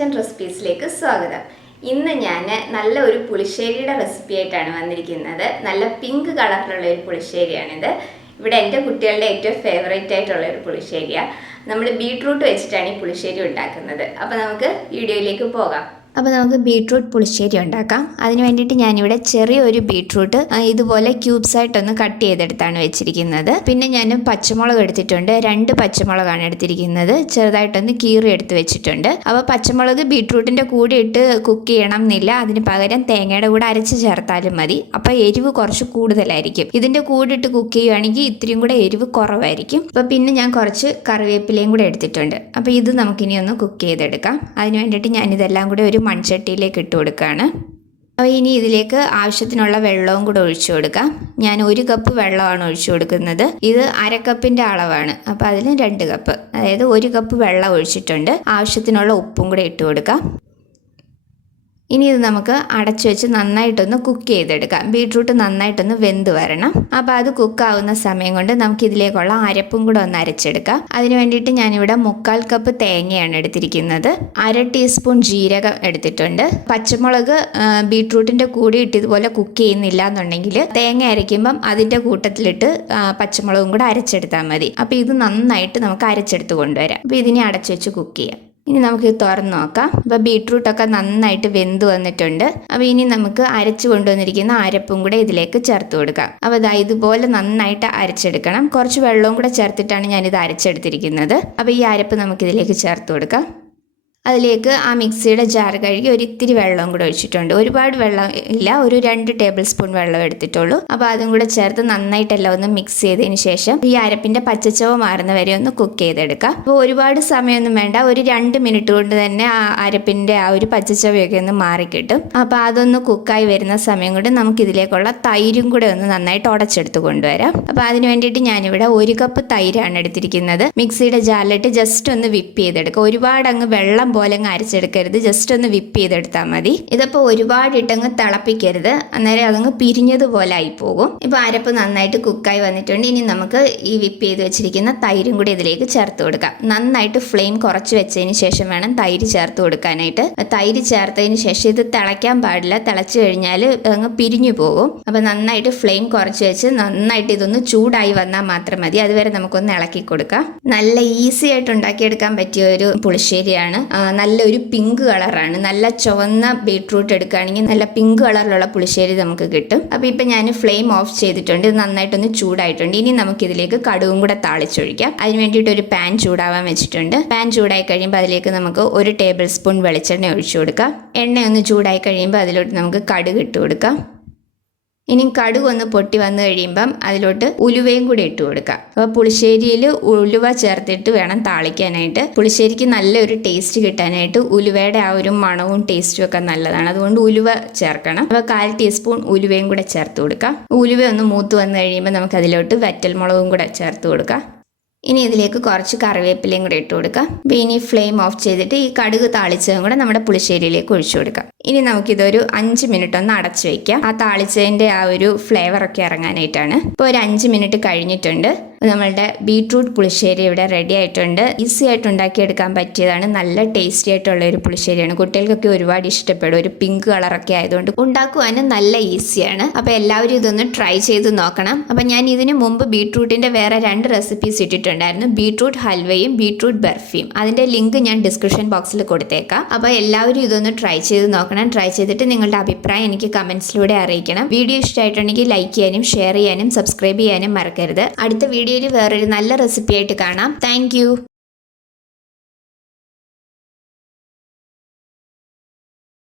Kitchen റെസിപ്പീസിലേക്ക് സ്വാഗതം. ഇന്ന് ഞാൻ നല്ല ഒരു പുളിശ്ശേരിയുടെ റെസിപ്പി ആയിട്ടാണ് വന്നിരിക്കുന്നത്. നല്ല പിങ്ക് കളറിലുള്ള ഒരു പുളിശ്ശേരിയാണിത്. ഇവിടെ എൻ്റെ കുട്ടികളുടെ ഏറ്റവും ഫേവറേറ്റ് ആയിട്ടുള്ള ഒരു പുളിശ്ശേരിയാണ്. നമ്മൾ ബീട്രൂട്ട് വെച്ചിട്ടാണ് ഈ പുളിശ്ശേരി ഉണ്ടാക്കുന്നത്. അപ്പോൾ നമുക്ക് വീഡിയോയിലേക്ക് പോകാം. അപ്പോൾ നമുക്ക് ബീട്രൂട്ട് പുളിശ്ശേരി ഉണ്ടാക്കാം. അതിന് വേണ്ടിയിട്ട് ഞാനിവിടെ ചെറിയൊരു ബീട്രൂട്ട് ഇതുപോലെ ക്യൂബ്സ് ആയിട്ടൊന്ന് കട്ട് ചെയ്തെടുത്താണ് വെച്ചിരിക്കുന്നത്. പിന്നെ ഞാൻ പച്ചമുളക് എടുത്തിട്ടുണ്ട്. 2 പച്ചമുളകാണ് എടുത്തിരിക്കുന്നത്. ചെറുതായിട്ടൊന്ന് കീറി എടുത്ത് വെച്ചിട്ടുണ്ട്. അപ്പോൾ പച്ചമുളക് ബീട്രൂട്ടിൻ്റെ കൂടെ ഇട്ട് കുക്ക് ചെയ്യണം എന്നില്ല. അതിന് പകരം തേങ്ങയുടെ കൂടെ അരച്ച് ചേർത്താലും മതി. അപ്പോൾ എരിവ് കുറച്ച് കൂടുതലായിരിക്കും. ഇതിൻ്റെ കൂടെ ഇട്ട് കുക്ക് ചെയ്യുകയാണെങ്കിൽ ഇത്രയും കൂടെ എരിവ് കുറവായിരിക്കും. അപ്പോൾ പിന്നെ ഞാൻ കുറച്ച് കറിവേപ്പിലയും കൂടെ എടുത്തിട്ടുണ്ട്. അപ്പോൾ ഇത് നമുക്കിനി ഒന്ന് കുക്ക് ചെയ്തെടുക്കാം. അതിന് വേണ്ടിയിട്ട് ഞാനിതെല്ലാം കൂടെ ഒരു മൺചട്ടിയിലേക്ക് ഇട്ട് കൊടുക്കുകയാണ്. അപ്പോൾ ഇനി ഇതിലേക്ക് ആവശ്യത്തിനുള്ള വെള്ളവും കൂടെ ഒഴിച്ചു കൊടുക്കാം. ഞാൻ 1 കപ്പ് വെള്ളമാണ് ഒഴിച്ചു കൊടുക്കുന്നത്. ഇത് 1/2 കപ്പിൻ്റെ അളവാണ്. അപ്പോൾ അതിന് 2 കപ്പ്, അതായത് 1 കപ്പ് വെള്ളം ഒഴിച്ചിട്ടുണ്ട്. ആവശ്യത്തിനുള്ള ഉപ്പും കൂടെ ഇട്ട് കൊടുക്കാം. ഇനി ഇത് നമുക്ക് അടച്ചു വെച്ച് നന്നായിട്ടൊന്ന് കുക്ക് ചെയ്തെടുക്കാം. ബീട്രൂട്ട് നന്നായിട്ടൊന്ന് വെന്ത് വരണം. അപ്പോൾ അത് കുക്കാവുന്ന സമയം കൊണ്ട് നമുക്ക് ഇതിലേക്കുള്ള അരപ്പും കൂടെ ഒന്ന് അരച്ചെടുക്കാം. അതിന് വേണ്ടിയിട്ട് ഞാനിവിടെ 3/4 കപ്പ് തേങ്ങയാണ് എടുത്തിരിക്കുന്നത്. 1/2 ടീസ്പൂൺ ജീരകം എടുത്തിട്ടുണ്ട്. പച്ചമുളക് ബീട്രൂട്ടിൻ്റെ കൂടെ ഇട്ട് ഇതുപോലെ കുക്ക് ചെയ്യുന്നില്ല എന്നുണ്ടെങ്കിൽ തേങ്ങ അരയ്ക്കുമ്പം അതിൻ്റെ കൂട്ടത്തിലിട്ട് പച്ചമുളകും കൂടെ അരച്ചെടുത്താൽ മതി. അപ്പോൾ ഇത് നന്നായിട്ട് നമുക്ക് അരച്ചെടുത്ത് കൊണ്ടുവരാം. അപ്പോൾ ഇതിനെ അടച്ചു വെച്ച് കുക്ക് ചെയ്യാം. ഇനി നമുക്ക് ഇത് തുറന്ന് നോക്കാം. അപ്പോൾ ബീട്രൂട്ടൊക്കെ നന്നായിട്ട് വെന്ത് വന്നിട്ടുണ്ട്. അപ്പോൾ ഇനി നമുക്ക് അരച്ചു കൊണ്ടുവന്നിരിക്കുന്ന അരപ്പും കൂടെ ഇതിലേക്ക് ചേർത്ത് കൊടുക്കാം. അപ്പോൾ ഇതുപോലെ നന്നായിട്ട് അരച്ചെടുക്കണം. കുറച്ച് വെള്ളവും കൂടെ ചേർത്തിട്ടാണ് ഞാനിത് അരച്ചെടുത്തിരിക്കുന്നത്. അപ്പോൾ ഈ അരപ്പ് നമുക്കിതിലേക്ക് ചേർത്ത് കൊടുക്കാം. അതിലേക്ക് ആ മിക്സിയുടെ ജാർ കഴുകി ഒരിത്തിരി വെള്ളവും കൂടെ ഒഴിച്ചിട്ടുണ്ട്. ഒരുപാട് വെള്ളം ഇല്ല, ഒരു 2 ടേബിൾ സ്പൂൺ വെള്ളം എടുത്തിട്ടുള്ളൂ. അപ്പോൾ അതും കൂടെ ചേർത്ത് നന്നായിട്ടെല്ലാം ഒന്ന് മിക്സ് ചെയ്തതിന് ശേഷം ഈ അരപ്പിൻ്റെ പച്ചച്ചവ മാറുന്ന വരെ ഒന്ന് കുക്ക് ചെയ്തെടുക്കാം. അപ്പോൾ ഒരുപാട് സമയമൊന്നും വേണ്ട, ഒരു 2 മിനിറ്റ് കൊണ്ട് തന്നെ ആ അരപ്പിൻ്റെ ആ ഒരു പച്ചച്ചവയൊക്കെ ഒന്ന് മാറിക്കിട്ടും. അപ്പോൾ അതൊന്ന് കുക്കായി വരുന്ന സമയം കൊണ്ട് നമുക്ക് ഇതിലേക്കുള്ള തൈരും കൂടെ ഒന്ന് നന്നായിട്ട് ഉടച്ചെടുത്ത് കൊണ്ടുവരാം. അപ്പോൾ അതിന് വേണ്ടിയിട്ട് ഞാനിവിടെ 1 കപ്പ് തൈരാണ് എടുത്തിരിക്കുന്നത്. മിക്സിയുടെ ജാറിലിട്ട് ജസ്റ്റ് ഒന്ന് വിപ്പ് ചെയ്തെടുക്കുക. ഒരുപാട് അങ്ങ് വെള്ളം പോലെ അങ്ങ് അരച്ചെടുക്കരുത്, ജസ്റ്റ് ഒന്ന് വിപ്പ് ചെയ്തെടുത്താൽ മതി. ഇതിപ്പോൾ ഒരുപാട് ഇട്ടങ്ങ് തിളപ്പിക്കരുത്, അന്നേരം അതങ്ങ് പിരിഞ്ഞതുപോലെ ആയി പോകും. ഇപ്പോൾ അരപ്പ് നന്നായിട്ട് കുക്കായി വന്നിട്ടുണ്ട്. ഇനി നമുക്ക് ഈ വിപ്പ് ചെയ്ത് വെച്ചിരിക്കുന്ന തൈരും കൂടി ഇതിലേക്ക് ചേർത്ത് കൊടുക്കാം. നന്നായിട്ട് ഫ്ലെയിം കുറച്ച് വെച്ചതിന് ശേഷം വേണം തൈര് ചേർത്ത് കൊടുക്കാനായിട്ട്. തൈര് ചേർത്തതിന് ശേഷം ഇത് തിളയ്ക്കാൻ പാടില്ല, തിളച്ച് കഴിഞ്ഞാൽ അങ്ങ് പിരിഞ്ഞു പോകും. അപ്പോൾ നന്നായിട്ട് ഫ്ലെയിം കുറച്ച് വെച്ച് നന്നായിട്ട് ഇതൊന്ന് ചൂടായി വന്നാൽ മാത്രം മതി. അതുവരെ നമുക്കൊന്ന് ഇളക്കി കൊടുക്കാം. നല്ല ഈസി ആയിട്ട് ഉണ്ടാക്കിയെടുക്കാൻ പറ്റിയ ഒരു പുളിശ്ശേരിയാണ്. നല്ലൊരു പിങ്ക് കളറാണ്. നല്ല ചുവന്ന ബീട്രൂട്ട് എടുക്കുകയാണെങ്കിൽ നല്ല പിങ്ക് കളറിലുള്ള പുളിശ്ശേരി നമുക്ക് കിട്ടും. അപ്പോൾ ഇപ്പം ഞാൻ ഫ്ലെയിം ഓഫ് ചെയ്തിട്ടുണ്ട്. ഇത് നന്നായിട്ടൊന്ന് ചൂടായിട്ടുണ്ട്. ഇനി നമുക്കിതിലേക്ക് കടുകും കൂടെ താളിച്ചൊഴിക്കാം. അതിന് വേണ്ടിയിട്ട് ഒരു പാൻ ചൂടാവാൻ വെച്ചിട്ടുണ്ട്. പാൻ ചൂടായി കഴിയുമ്പോൾ അതിലേക്ക് നമുക്ക് 1 ടേബിൾ സ്പൂൺ വെളിച്ചെണ്ണ ഒഴിച്ചു കൊടുക്കാം. എണ്ണ ഒന്ന് ചൂടായി കഴിയുമ്പോൾ അതിലോട്ട് നമുക്ക് കടുക് ഇട്ട് കൊടുക്കാം. ഇനി കടുക് ഒന്ന് പൊട്ടി വന്നു കഴിയുമ്പം അതിലോട്ട് ഉലുവയും കൂടി ഇട്ട് കൊടുക്കാം. അപ്പോൾ പുളിശ്ശേരിയിൽ ഉലുവ ചേർത്തിട്ട് വേണം താളിക്കാനായിട്ട്. പുളിശ്ശേരിക്ക് നല്ലൊരു ടേസ്റ്റ് കിട്ടാനായിട്ട് ഉലുവയുടെ ആ ഒരു മണവും ടേസ്റ്റും ഒക്കെ നല്ലതാണ്. അതുകൊണ്ട് ഉലുവ ചേർക്കണം. അപ്പോൾ 1/4 ടീസ്പൂൺ ഉലുവയും കൂടെ ചേർത്ത് കൊടുക്കാം. ഉലുവ ഒന്ന് മൂത്ത് വന്നു കഴിയുമ്പോൾ നമുക്ക് അതിലോട്ട് വറ്റൽമുളകും കൂടെ ചേർത്ത് കൊടുക്കാം. ഇനി ഇതിലേക്ക് കുറച്ച് കറിവേപ്പിലയും കൂടെ ഇട്ട് കൊടുക്കാം. അപ്പോൾ ഇനി ഫ്ലെയിം ഓഫ് ചെയ്തിട്ട് ഈ കടുക് താളിച്ചതും കൂടെ നമ്മുടെ പുളിശ്ശേരിയിലേക്ക് ഒഴിച്ചു കൊടുക്കാം. ഇനി നമുക്കിതൊരു 5 മിനിറ്റ് ഒന്ന് അടച്ചു വയ്ക്കാം. ആ താളിച്ചതിൻ്റെ ആ ഒരു ഫ്ലേവറൊക്കെ ഇറങ്ങാനായിട്ടാണ്. ഇപ്പോൾ ഒരു 5 മിനിറ്റ് കഴിഞ്ഞിട്ടുണ്ട്. നമ്മളുടെ ബീട്രൂട്ട് പുളിശ്ശേരി ഇവിടെ റെഡി ആയിട്ടുണ്ട്. ഈസി ആയിട്ട് ഉണ്ടാക്കിയെടുക്കാൻ പറ്റിയതാണ്. നല്ല ടേസ്റ്റി ആയിട്ടുള്ള ഒരു പുളിശ്ശേരിയാണ്. കുട്ടികൾക്കൊക്കെ ഒരുപാട് ഇഷ്ടപ്പെടും. ഒരു പിങ്ക് കളറൊക്കെ ആയതുകൊണ്ട് ഉണ്ടാക്കുവാനും നല്ല ഈസിയാണ്. അപ്പോൾ എല്ലാവരും ഇതൊന്ന് ട്രൈ ചെയ്ത് നോക്കണം. അപ്പോൾ ഞാൻ ഇതിന് മുമ്പ് ബീട്രൂട്ടിൻ്റെ വേറെ 2 റെസിപ്പീസ് ഇട്ടിട്ടുണ്ടായിരുന്നു. ബീട്രൂട്ട് ഹൽവയും ബീട്രൂട്ട് ബർഫിയും. അതിൻ്റെ ലിങ്ക് ഞാൻ ഡിസ്ക്രിപ്ഷൻ ബോക്സിൽ കൊടുത്തേക്കാം. അപ്പോൾ എല്ലാവരും ഇതൊന്ന് ട്രൈ ചെയ്ത് നോക്കണം. ട്രൈ ചെയ്തിട്ട് നിങ്ങളുടെ അഭിപ്രായം എനിക്ക് കമൻസിലൂടെ അറിയിക്കണം. വീഡിയോ ഇഷ്ടമായിട്ടുണ്ടെങ്കിൽ ലൈക്ക് ചെയ്യാനും ഷെയർ ചെയ്യാനും സബ്സ്ക്രൈബ് ചെയ്യാനും മറക്കരുത്. അടുത്ത വീഡിയോയിൽ വേറൊരു നല്ല റെസിപ്പി ആയിട്ട് കാണാം. താങ്ക്